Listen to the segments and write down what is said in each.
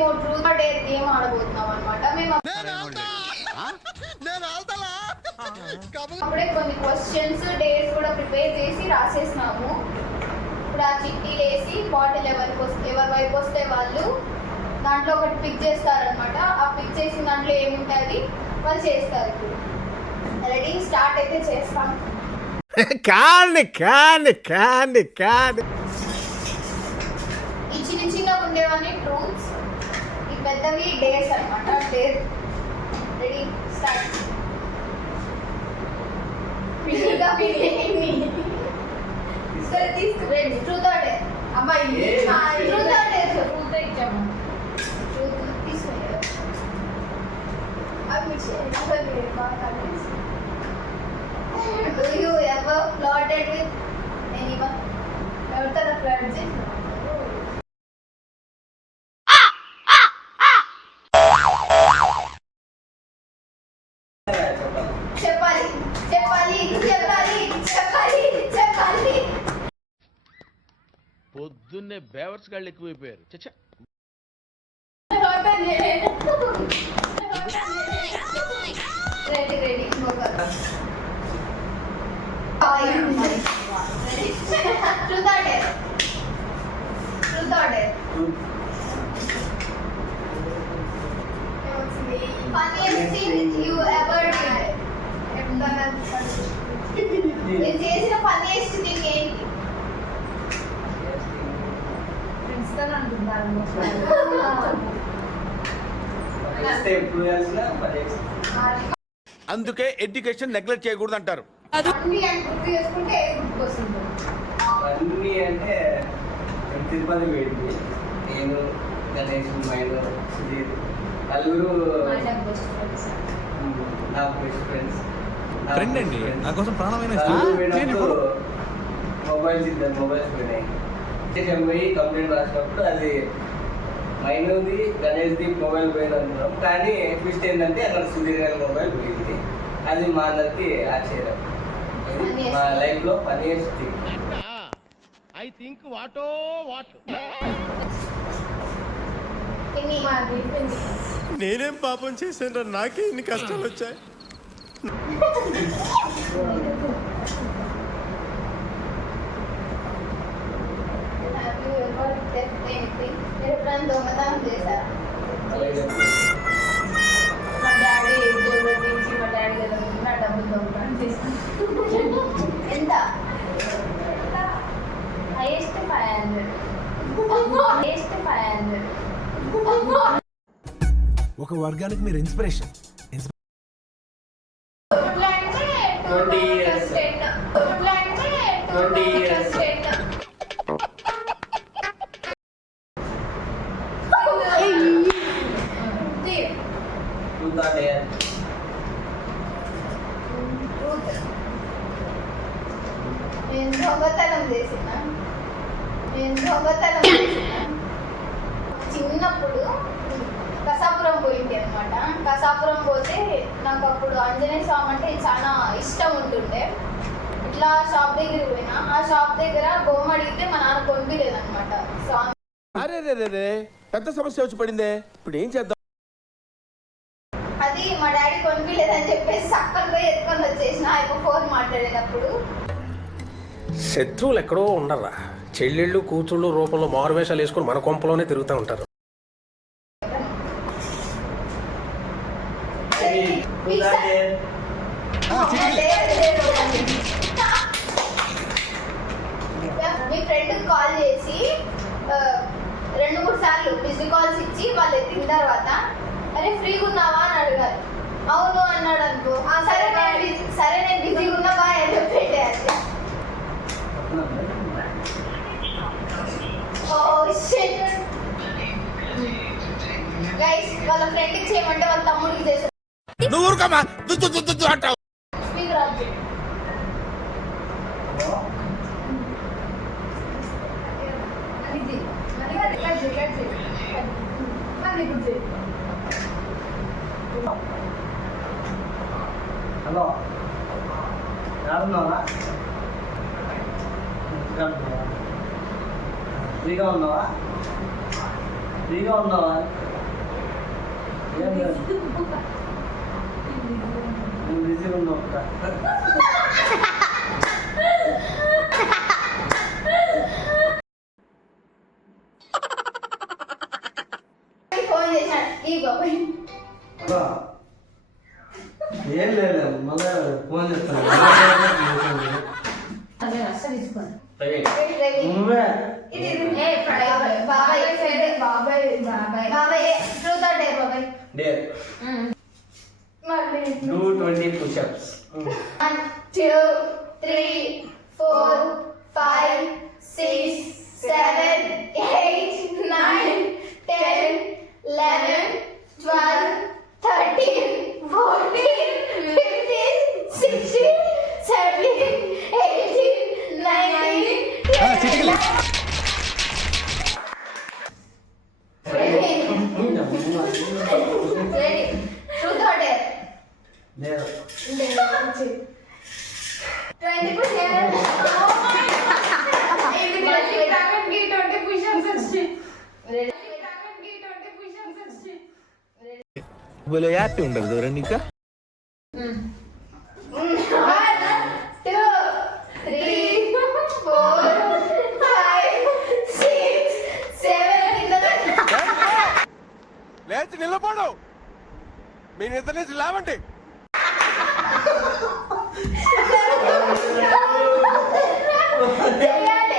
మేము truth or dare game ఆడబోతున్నాం అన్నమాట. మేము అప్పుడే కొన్ని క్వశ్చన్స్ డేట్స్ కూడా ప్రిపేర్ చేసి రాసేసినాము. ఇప్పుడు ఆ చిట్టీలు వేసి బాటిల్ ఎవరి వైపు వస్తే వాళ్ళు దాంట్లో ఒకటి పిక్ చేస్తారనమాట. ఆ పిక్ చేసిన దాంట్లో ఏముంటుంది వాళ్ళు చేస్తారు. ఇప్పుడు రెడీ స్టార్ట్ అయితే చేస్తాం. ఈ చిన్న చిన్నగా ఉండేవన్నీ ట్రూత్స్, ఈ పెద్దవి డేట్స్ అనమాట. Date ready start. Truth or dare అమ్మాయి ట్రూత్ ఆర్ డేర్ ట్రూత్ ఇచ్చాము. ట్రూత్ తీసుకుని Do you ever flirted with anyone? ఎవరితో ఫ్లర్ట్ చేసినావు? చెప్పాలి చెప్పాలి చెప్పాలి చెప్పాలి చెప్పాలి. పొద్దున్నే బేవర్స్ గాళ్ళు ఎక్కువైపోయారు. చచ్చా ready ready Truth or dare? Truth or dare? Funniest thing you ever did? You చేసిన funniest thing ఏంటి? ఫ్రెండ్స్ తో అనుకుంటారు. అందుకే ఎడ్యుకేషన్ నెగ్లెక్ట్ చేయకూడదు అంటారు. అన్ని అని గుర్తు చేసుకుంటే గుర్తుకు వస్తుంది. అన్నీ అంటే తిరుపతి వెళ్ళి నేను గణేష్ మైలు సుధీర్ నలుగురు నా బెస్ట్ ఫ్రెండ్స్ ఫ్రెండ్ అండి. నా కోసం ప్రాణమైన మొబైల్స్ ఇద్దరు మొబైల్స్ పోయినాయి. పోయి కంప్లైంట్ రాసినప్పుడు అది మైనది గణేష్ది మొబైల్ పోయింది అంటున్నాం. కానీ ట్విస్ట్ ఏంటంటే అక్కడ సుధీర్ గారి మొబైల్ పోయింది. అది మా అందరికి ఆశ్చర్యం. మా లైఫ్ లో funniest thing. I think what what. నేనేం పాపం చేశాను, నాకే ఇన్ని కష్టాలు వచ్చాయి. దొంగతనం చేశారు. మా డాడీ నుంచి మా డాడీ దగ్గర నా డబ్బులు దొంగతనం చేశాను. ఎంత? హైయెస్ట్ 500. హైయెస్ట్ 500. ఒక వర్గానికి మీరు inspiration. 20 years. 20 years. Truth or dare? నేను దొంగతనం చేసిన చిన్నప్పుడు కసాపురం పోయింది అనమాట. కసాపురం పోతే నాకు అప్పుడు ఆంజనేయ స్వామి అంటే చాలా ఇష్టం ఉంటుండే. ఇట్లా షాప్ దగ్గర పోయినా, ఆ షాప్ దగ్గర బొమ్మ అడిగితే మా నాన్న కొనిపించలేదనమాట. స్వామి అరే పెద్ద సమస్య వచ్చి పడిందే, ఇప్పుడు ఏం చేద్దాం? అది మా డాడీ కొనిపించలేదని చెప్పేసి సక్కలు పోయి ఎత్తుకొని వచ్చేసిన. ఫోన్ మాట్లాడేటప్పుడు శత్రువులు ఎక్కడో ఉండరా, చెల్లెళ్ళు కూతుళ్ళు రూపంలో మారువేషాలు వేసుకొని మన కొంపలోనే తిరుగుతూ ఉంటారు. మీ ఫ్రెండ్ కాల్ చేసి 2-3 సార్లు బిజీ కాల్స్ ఇచ్చి వాళ్ళు ఎత్తిన తర్వాత అరే ఫ్రీగా ఉన్నావా అని అడిగారు. అవును అన్నాడు అనుకో, సరే నేను బిజీగా ఉన్నా బా అని పెట్టేయాలి. గైస్ వాళ్ళ ఫ్రెండ్కి చేయమంటే వాళ్ళ తమ్ముడికి చేశారు. హలో ఎవరున్నావా? ఫ్రీగా ఉన్నావా? ఫ్రీగా ఉన్నావా? ఏం లేదు. నేను బిజీగా ఉన్నా ఒక్క. ఫోన్ చేశాడు ఈ బాబాయ్. అబ్బా, ఏం లేదు మళ్ళీ ఫోన్ చేస్తాను. నువ్వే బాబాయ్ బాబాయ్ బాబాయ్ ట్రూత్ ఆర్ డేర్ బాబాయ్. డేర్ మళ్ళీ do 20 push-ups. 1 2 3 4 5 6 7 8 9 10 11 12 13 14 15 16 17 18 19 ready. Truth or dare? Dare 20 push-ups. बोले यार ते ఉండదు దూరం నీకా 1 2 3 4 5 6 7 లేచి నిలబడు మీ నిద్ర నుంచి లేవండి చేయాలి.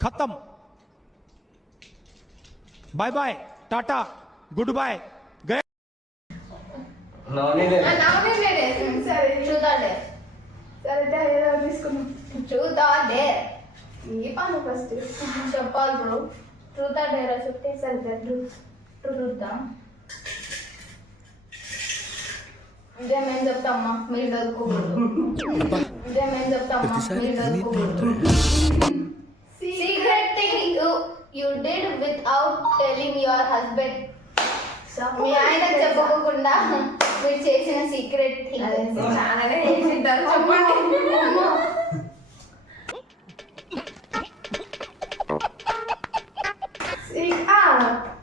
खत्म बाय बाय टाटा गुड बाय गए నవనీ లేదు. సరే ట్రూత్ ఆర్ డేర్. సరే తీసుకున్నాం. ట్రూత్ ఆర్ డేర్ ఈ పని ఫస్ట్ చెప్పాలి బ్రో. ట్రూత్ ఆర్ డేర్ చెప్తే సరే ట్రూత్ ఇదే మేము చెప్తామా మీరు చదువుకోకూడదు. ఇదే మేము చెప్తామా మీరు చదువుకోకూడదు. Secret thing you did without telling your husband. మీ ఆయన చెప్పకుండా మీరు చేసిన సీక్రెట్ థింగ్. చాలానే చేసింటారు చెప్పండి.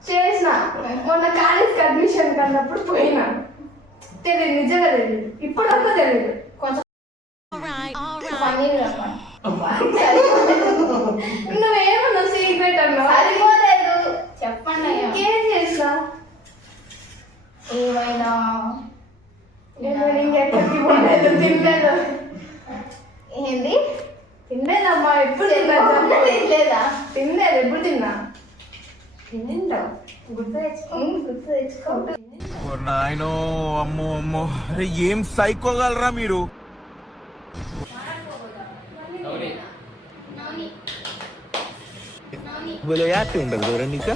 చేసిన మొన్న కాలేజ్కి అడ్మిషన్ కన్నప్పుడు పోయినా తెలియదు, నిజంగా తెలియదు, ఇప్పుడు వరకు తెలియదు. కొంచెం నువ్వేమన్నా సీక్రెట్ అన్నావు, సరిపోలేదు చెప్పండి. ఏం చేసినా ఏమైనా ఇంకెక్కడికి పోలేదు, తినలేదు. ఏంది తినలేదమ్మా, ఎప్పుడు తినలేదు, లేదా తినలేదు, ఎప్పుడు తిన్నా తింటావు గుర్తు తెచ్చుకో. నాయనో అమ్మో అమ్మో అరే ఏం సైకోగలరా మీరు बोले यार ते ఉండదు దూరం నీకా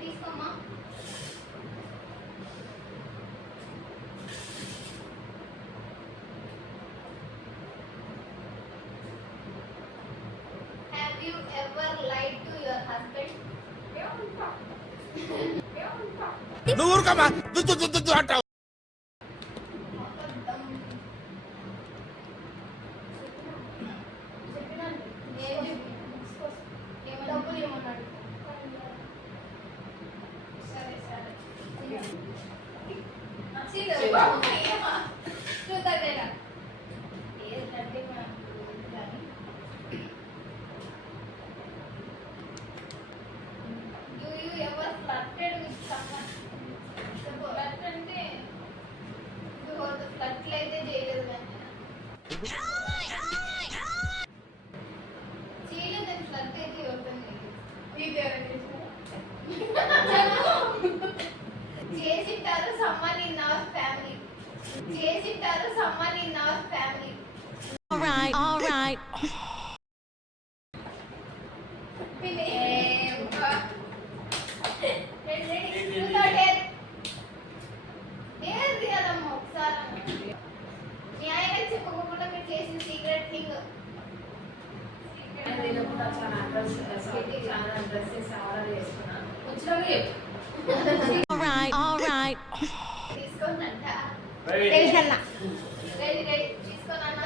తీసుకోమ్మా. Have you ever lied to your husband? నువ్వు ఊరుకోమా దుద్దు అంటావు డబ్బులు ఇవ్వమన్నాడు. సరే చూద్దాం. ఏదంటే కానీ Do you ever flirted with someone? Flirt అంటే ఫ్లర్ట్లు అయితే చేయలేదు కానీ చేయలేదు. నేను ఫ్లర్ట్ అయితే అవుతుంది. చేసింటారు సమ్మన్ ఇన్ అవర్ ఫ్యామిలీ. చేసింటారు someone in our family. All right. చెప్పకుండా మీరు చేసిన సీక్రెట్ థింగ్. All right. తీసుకోనంట. తెలుసన్న రెడీ రెడీ తీసుకోనంట.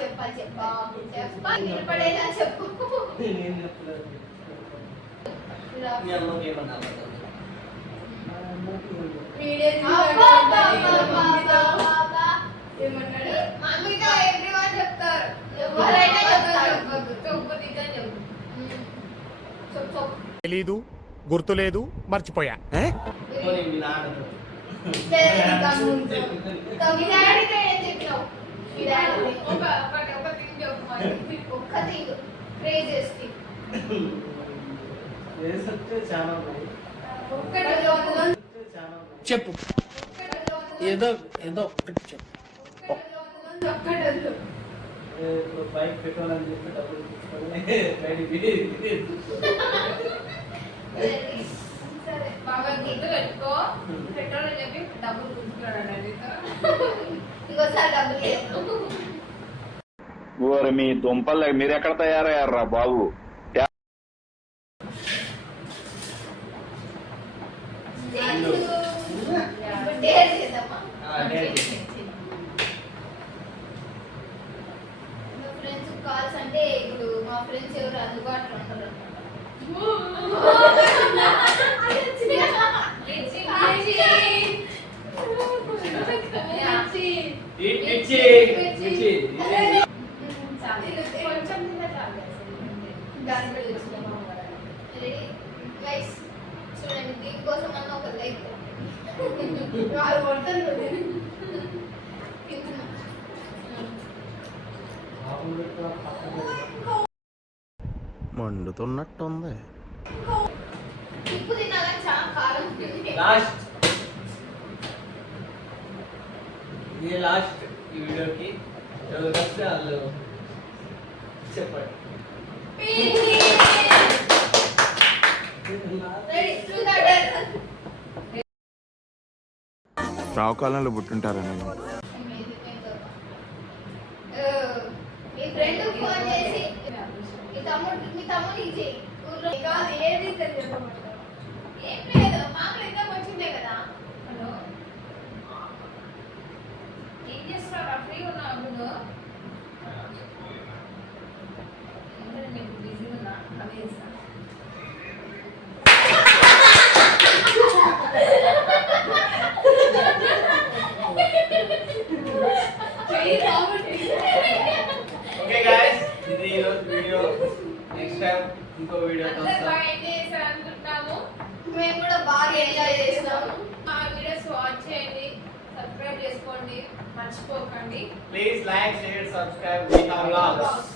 చెప్పాలి చెప్పాలి నిలబడేలా చెప్పు. మీ అమ్మకి ఏమన్నా ఏమన్నాడు మమ్మీతో ఎవ్రీవన్ చెప్తారు. ఎవరైనా చెప్తారు. చెప్పు నిజం చెప్పు. చెప్పు తెలీదు గుర్తులేదు మర్చిపోయా మీ నాన్నతో మీ డాడీతో ఏం చెప్పినావు? మీ డాడీ ఒక థింగ్ చెప్పు మరి. ఒక్క థింగ్ ప్రే చేసి చాలా ఉన్నాయి. ఒక్కటి చెప్పు. చెప్పు ఏదో ఏదో ఒకటి చెప్పు. ఒక్కటి బైక్ పెట్రోల్ అని చెప్పి డబ్బులు తీసుకొని బయటికి సరే బాగా గిట్టు పెట్టుకో. పెట్రోల్ అని చెప్పి డబ్బులు గుంజుకున్నాడు. ఇంకోసారి డబ్బులు లేదు. ఓరి మీ దుంపలు మీరెక్కడ తయారయ్యారా బాబు? డేర్ చేద్దామా? మా ఫ్రెండ్స్ కాల్స్ అంటే ఇప్పుడు మా ఫ్రెండ్స్ ఎవరు అందుబాటులో ఉంటారు చూడండి దీనికోసం అన్న ఒక లైక్ మండుతున్నట్టుంది. ఉప్పు తినాలని చాలా కాలం ఉంటుంది. లాస్ట్ ఇది లాస్ట్ ఈ వీడియోకి ఎవరు వస్తే వాళ్ళు చెప్పండి. రావుకాలంలో పుట్టుంటారా నేను? మీ ఫ్రెండ్ ఫోన్ చేసి మీ తమ్ముడికి చేయి. ఊర్లో కాదు ఏది చెప్పమంటారు? ఏం లేదు మామూలు ఎంత వచ్చిందే కదా. హలో ఏం చేస్తున్నారా? ఫ్రీ ఉన్నావు నువ్వు? నీకు బిజీ ఉన్నా అవి చేస్తా. ఓకే గైస్ ఇది ఈరోజు వీడియో. నెక్స్ట్ టైం ఇంకో వీడియోతో అనుకుంటున్నాము. మేము కూడా బాగా ఎంజాయ్ చేస్తాము. మా వీడియోస్ వాచ్ చేయండి, సబ్స్క్రైబ్ చేసుకోండి, మర్చిపోకండి. Please like share subscribe. We have loves.